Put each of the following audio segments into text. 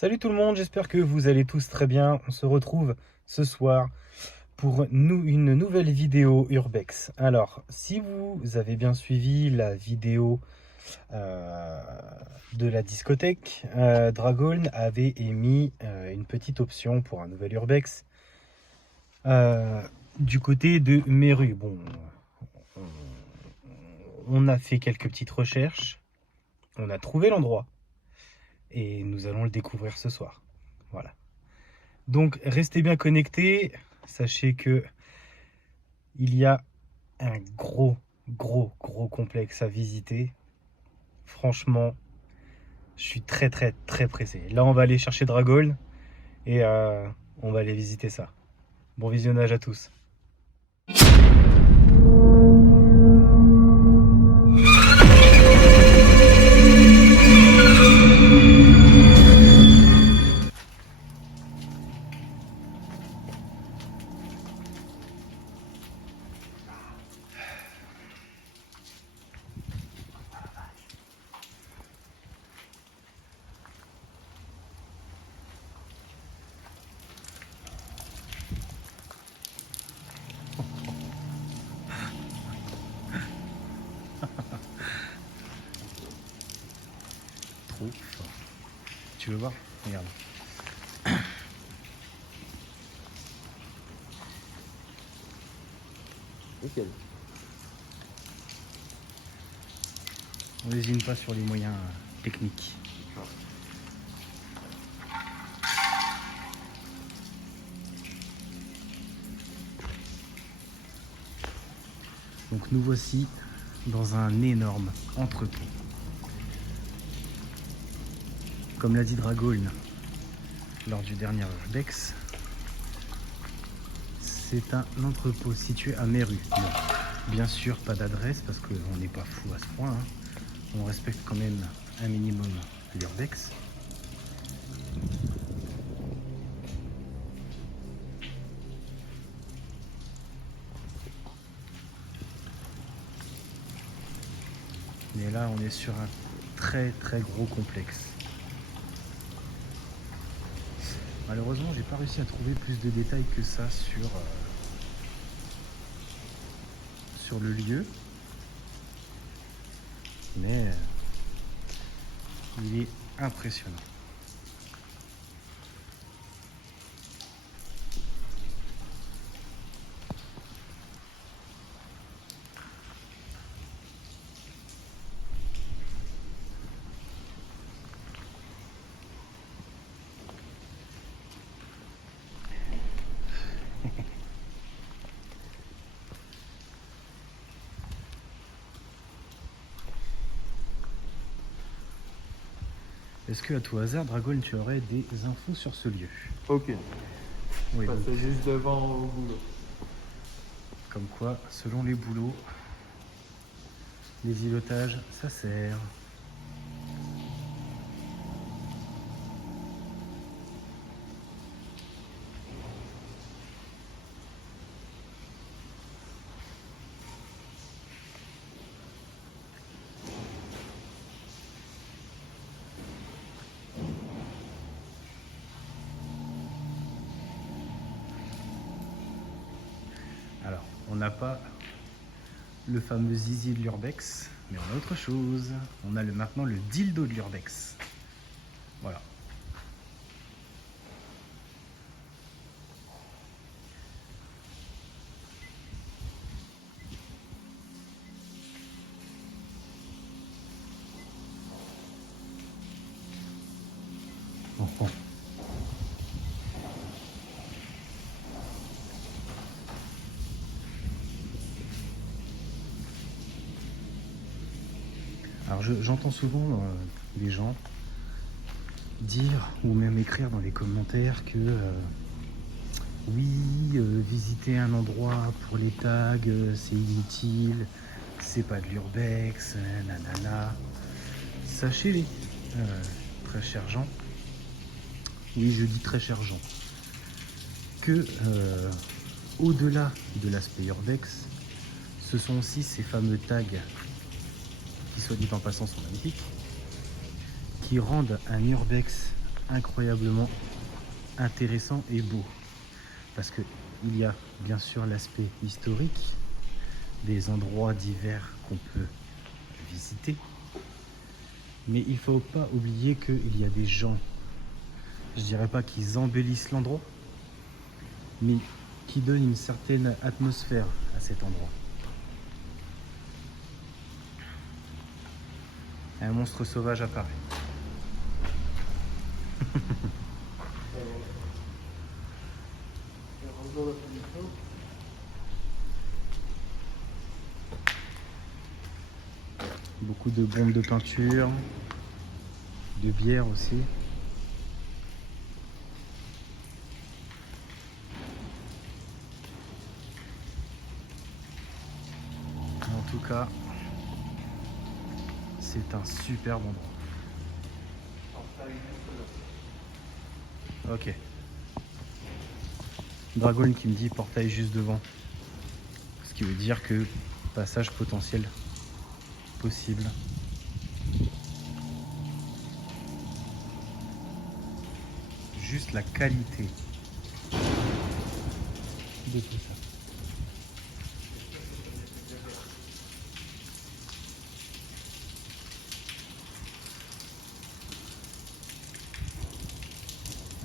Salut tout le monde, j'espère que vous allez tous très bien. On se retrouve ce soir pour une nouvelle vidéo Urbex. Alors, si vous avez bien suivi la vidéo euh, de la discothèque, Dragon avait émis une petite option pour un nouvel Urbex euh, du côté de Meru. Bon, on, on a fait quelques petites recherches, on a trouvé l'endroit et nous allons le découvrir ce soir. Voilà. Donc restez bien connectés, sachez que il y a un gros complexe à visiter. Franchement, je suis très pressé. Là on va aller chercher Dragol et on va aller visiter ça. Bon visionnage à tous. Trop fort. Tu veux voir? Regarde. Nickel. On lésine pas sur les moyens techniques. Donc nous voici dans un énorme entrepôt. Comme l'a dit Dragol lors du dernier Urbex, c'est un entrepôt situé à Meru. Bon, bien sûr, pas d'adresse parce qu'on n'est pas fou à ce point. On respecte quand même un minimum l'Urbex. Mais là, on est sur un très gros complexe. Malheureusement, j'ai pas réussi à trouver plus de détails que ça sur le lieu. Mais il est impressionnant. Est-ce que à tout hasard, Dragon, tu aurais des infos sur ce lieu? Ok. Oui, Bah, donc, c'est juste devant au boulot. comme quoi, selon les boulots, les îlotages, ça sert. Alors, on n'a pas le fameux zizi de l'Urbex, mais on a autre chose. On a maintenant le dildo de l'Urbex. Voilà. Oh, oh. Alors j'entends souvent les gens dire ou même écrire dans les commentaires que oui, visiter un endroit pour les tags, c'est inutile, c'est pas de l'urbex, nanana. Sachez, très chers gens, oui je dis très chers gens, que au-delà de l'aspect urbex, ce sont aussi ces fameux tags qui, soit dit en passant, sont magnifiques, qui rendent un urbex incroyablement intéressant et beau. Parce que il y a bien sûr l'aspect historique des endroits divers qu'on peut visiter. Mais il ne faut pas oublier qu'il y a des gens, je dirais pas qu'ils embellissent l'endroit, mais qui donnent une certaine atmosphère à cet endroit. Un monstre sauvage apparaît. Beaucoup de bombes de peinture, de bière aussi. En tout cas, c'est un superbe endroit. Ok. Dragon qui me dit portail juste devant. Ce qui veut dire que passage potentiel possible. Juste la qualité de tout ça.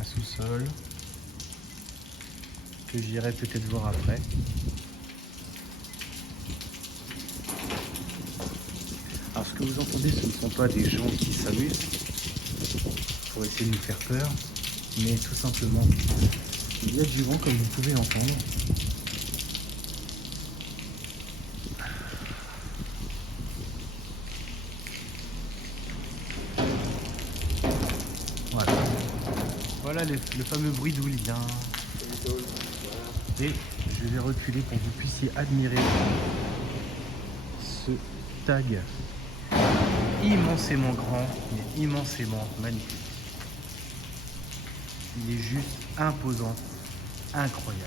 Un sous-sol que j'irai peut-être voir après. Alors ce que vous entendez, ce ne sont pas des gens qui s'amusent pour essayer de nous faire peur, mais tout simplement il y a du vent comme vous pouvez l'entendre. Voilà. Voilà le fameux bruit d'où il vient. Et je vais reculer pour que vous puissiez admirer ce tag immensément grand, mais immensément magnifique. Il est juste imposant, incroyable.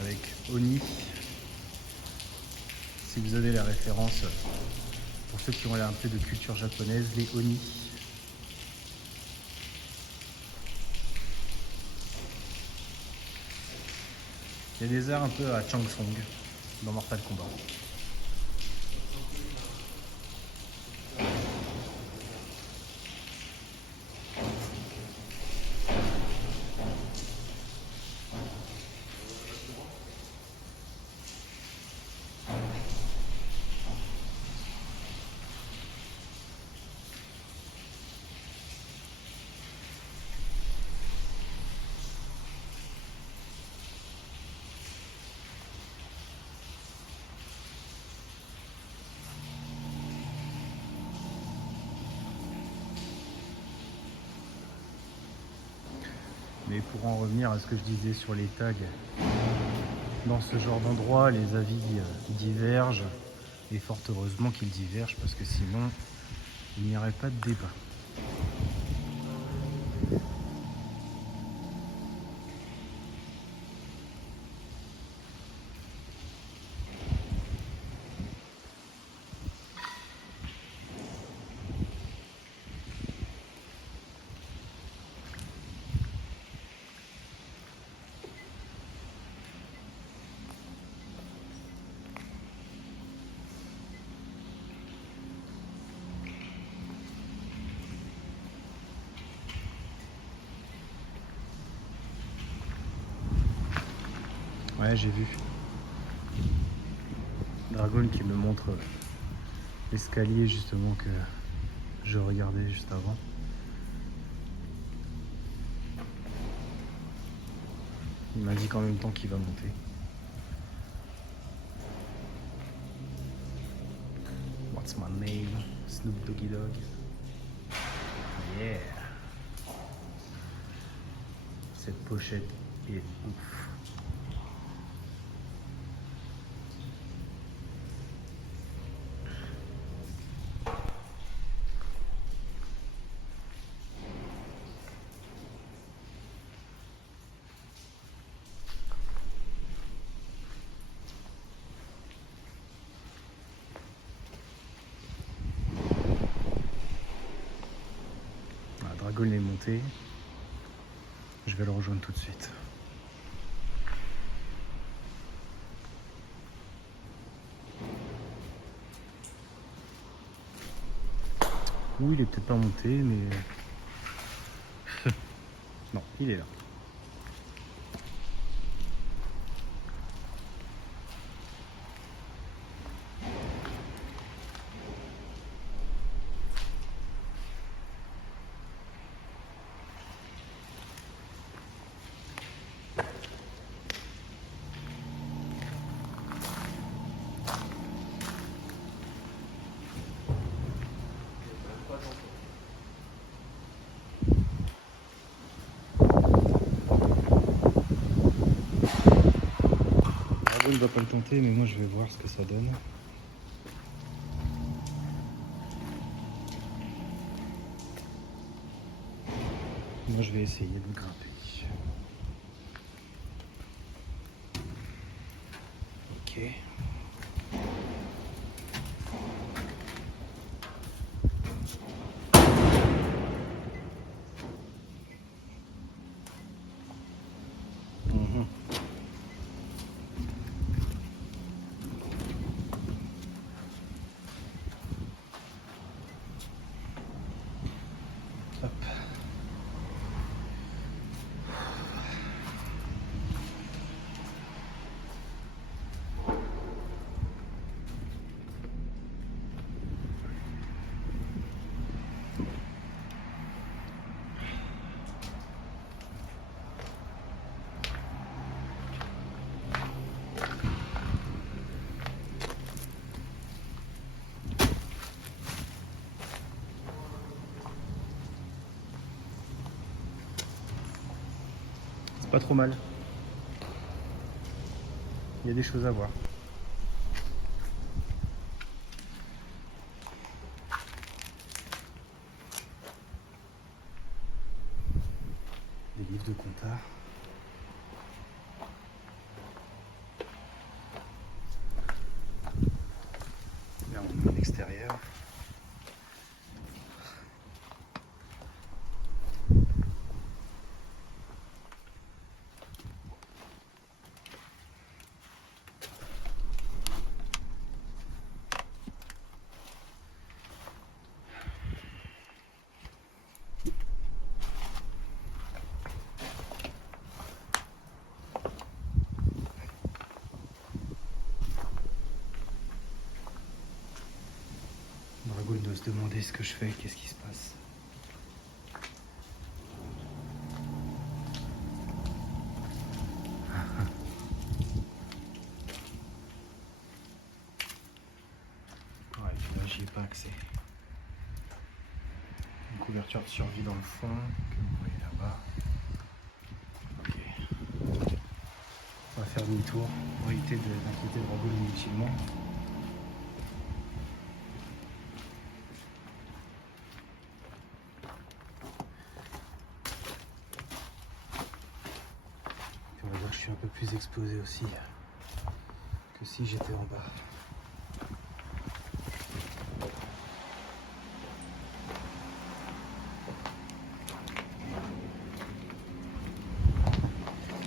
Avec Oni, si vous avez la référence, pour ceux qui ont un peu de culture japonaise, les Oni. Il y a des airs un peu à Changsong dans Mortal Kombat. Mais pour en revenir à ce que je disais sur les tags, dans ce genre d'endroit, les avis divergent, et fort heureusement qu'ils divergent, parce que sinon, il n'y aurait pas de débat. Ouais, j'ai vu. Dragon qui me montre l'escalier justement que je regardais juste avant. Il m'a dit qu'en même temps qu'il va monter. What's my name? Snoop Doggy Dogg. Yeah. Cette pochette est ouf. monter. Je vais le rejoindre tout de suite. Oui, il est peut-être pas monté, mais... non, il est là. Drago ne va pas le tenter, mais moi je vais voir ce que ça donne. Moi je vais essayer de grimper. Ok. Mhm. Hop. C'est pas trop mal. Il y a des choses à voir. Des livres de compta. Là, on est à l'extérieur. Drago doit se demander ce que je fais, qu'est-ce qui se passe. Ouais, puis là j'y ai pas accès. Une couverture de survie dans le fond, que vous voyez là-bas. Ok. On va faire demi-tour pour éviter d'inquiéter Drago inutilement. On va dire que je suis un peu plus exposé aussi que si j'étais en bas.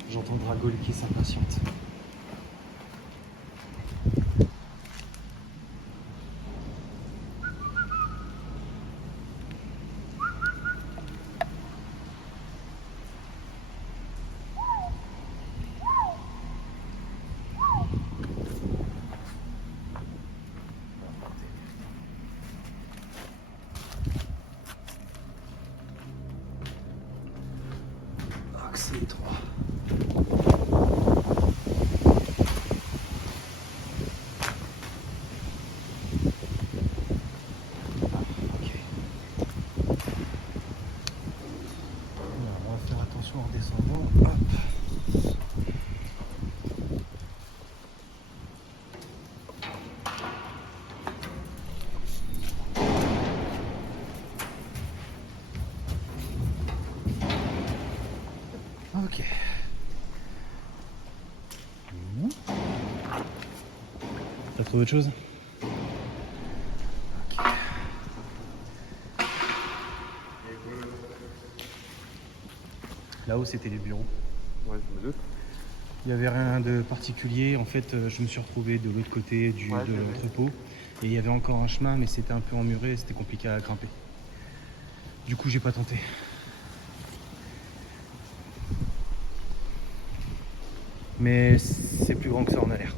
J'entends Drago qui s'impatiente. Accès étroit. Ok. Alors, on va faire attention en descendant. Hop. Ok. T'as trouvé autre chose? Ok. Là-haut, c'était les bureaux. Ouais, je me doute. Il n'y avait rien de particulier. En fait, je me suis retrouvé de l'autre côté de l'entrepôt. Et il y avait encore un chemin, mais c'était un peu emmuré, c'était compliqué à grimper. Du coup, j'ai pas tenté. Mais c'est plus grand que ça en a l'air.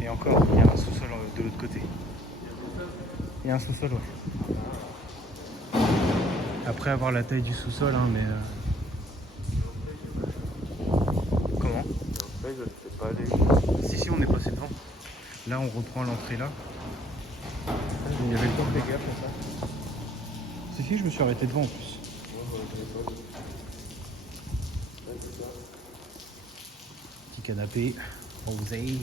Et encore, il y a un sous-sol de l'autre côté. Il y a un sous-sol, ouais. Après avoir la taille du sous-sol, hein, mais... Comment? Après, je ne sais pas aller. Si, on est passé devant. Là, on reprend l'entrée là. Il y avait le temps de les gars pour ça. Si, je me suis arrêté devant en plus. Petit canapé, rosé.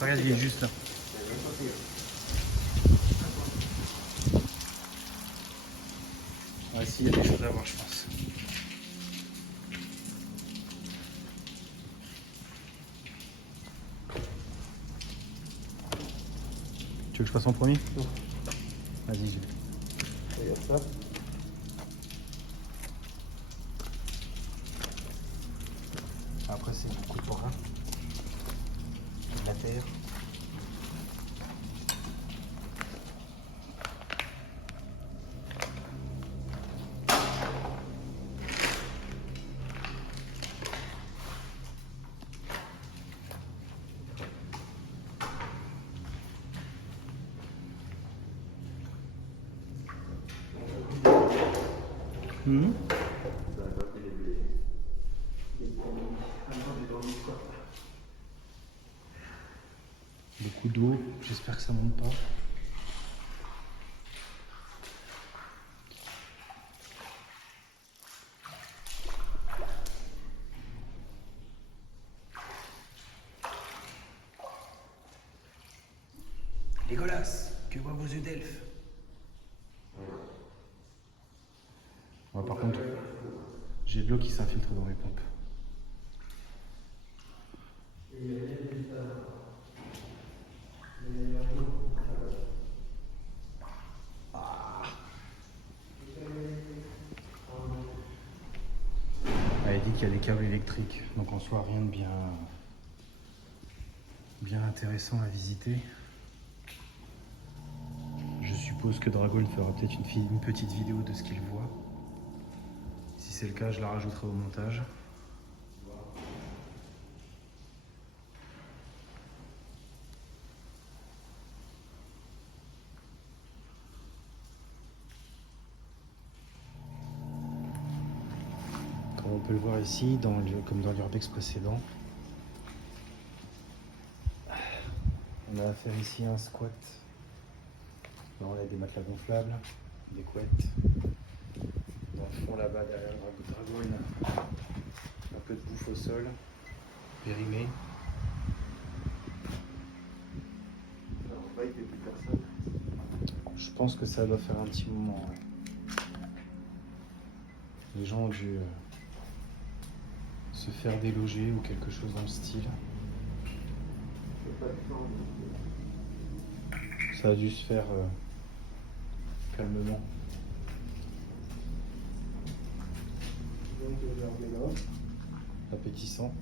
Regarde, il est juste là. Ouais, si, il y a des choses à voir, je pense. Tu veux que je passe en premier? Non. Vas-y, j'y vais. Regarde ça. Après, c'est beaucoup de bras. La terre. Beaucoup d'eau, j'espère que ça monte pas. Légolas, que voient vos yeux d'elfe? Ouais, par contre, j'ai de l'eau qui s'infiltre dans mes pompes. Elle dit qu'il y a des câbles électriques, donc en soi rien de bien intéressant à visiter. Je suppose que Dragol fera peut-être une petite vidéo de ce qu'il voit. Si c'est le cas, je la rajouterai au montage. Comme on peut le voir ici, comme dans l'urbex précédent, on a affaire ici à un squat. Là, on a des matelas gonflables, des couettes. Dans le fond là-bas, derrière le Dragol, un peu de bouffe au sol, périmé. Je pense que ça doit faire un petit moment. Ouais. Les gens ont dû se faire déloger ou quelque chose dans le style. Ça a dû se faire calmement. Appétissant.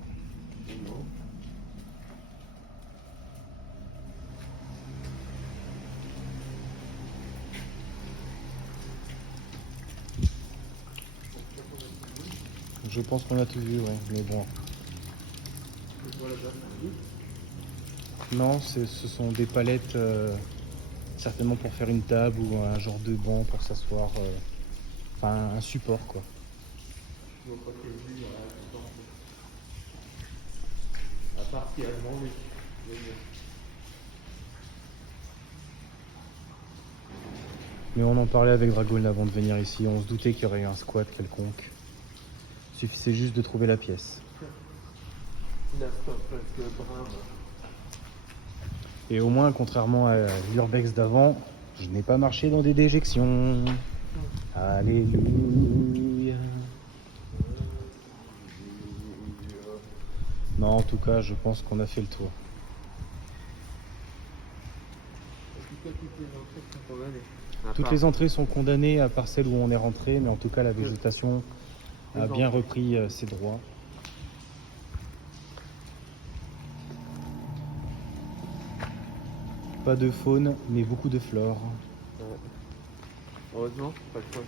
Je pense qu'on a tout vu, ouais, mais bon. Non, ce sont des palettes, certainement pour faire une table ou un genre de banc pour s'asseoir. Enfin, un support, quoi. À part qu'il y a demandé. Mais on en parlait avec Dragol avant de venir ici, on se doutait qu'il y aurait eu un squat quelconque. Il suffisait juste de trouver la pièce. Et au moins, contrairement à l'urbex d'avant, je n'ai pas marché dans des déjections. Alléluia. Non, en tout cas, je pense qu'on a fait le tour. Toutes les entrées sont condamnées. Toutes les entrées sont condamnées à part celle où on est rentré, mais en tout cas, la végétation a bien repris ses droits. Pas de faune, mais beaucoup de flore. Ouais. Heureusement, pas le choix.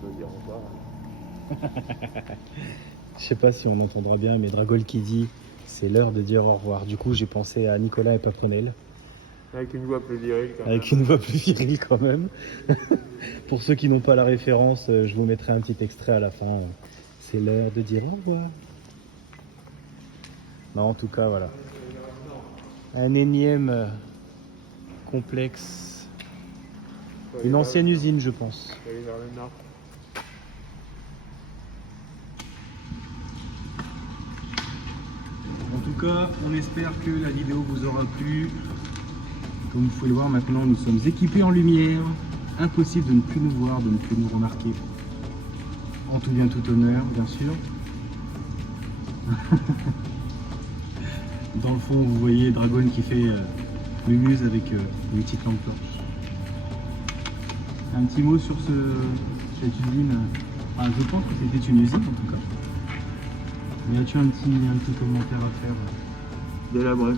De dire au revoir. Je sais pas si on entendra bien, mais Dragol qui dit c'est l'heure de dire au revoir. Du coup, j'ai pensé à Nicolas et Paprenel. Avec une voix plus virile quand même. Avec une voix plus virile quand même. Pour ceux qui n'ont pas la référence, je vous mettrai un petit extrait à la fin. C'est l'heure de dire au revoir. Non, en tout cas, voilà. Un énième complexe. Une ancienne usine, je pense. Faut aller vers le nord. En tout cas, on espère que la vidéo vous aura plu. Comme vous pouvez le voir, maintenant nous sommes équipés en lumière. Impossible de ne plus nous voir, de ne plus nous remarquer. En tout bien, tout honneur, bien sûr. Dans le fond, vous voyez Dragon qui fait mumuse avec une petite lampe torche. Un petit mot sur cette usine. Je pense que c'était une usine en tout cas. Mais as-tu un petit commentaire à faire Délabré.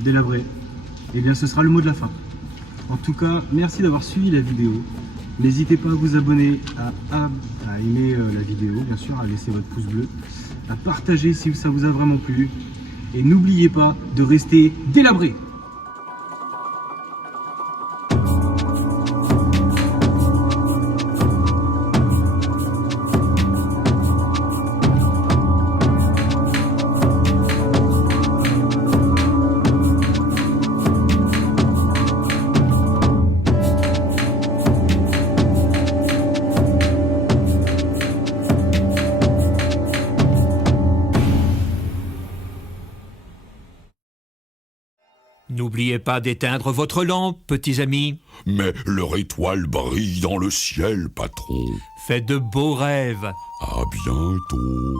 Délabré. Eh bien, ce sera le mot de la fin. En tout cas, merci d'avoir suivi la vidéo. N'hésitez pas à vous abonner, à aimer la vidéo, bien sûr, à laisser votre pouce bleu, à partager si ça vous a vraiment plu. Et n'oubliez pas de rester délabré. N'oubliez pas d'éteindre votre lampe, petits amis. Mais leur étoile brille dans le ciel, patron. Faites de beaux rêves. À bientôt.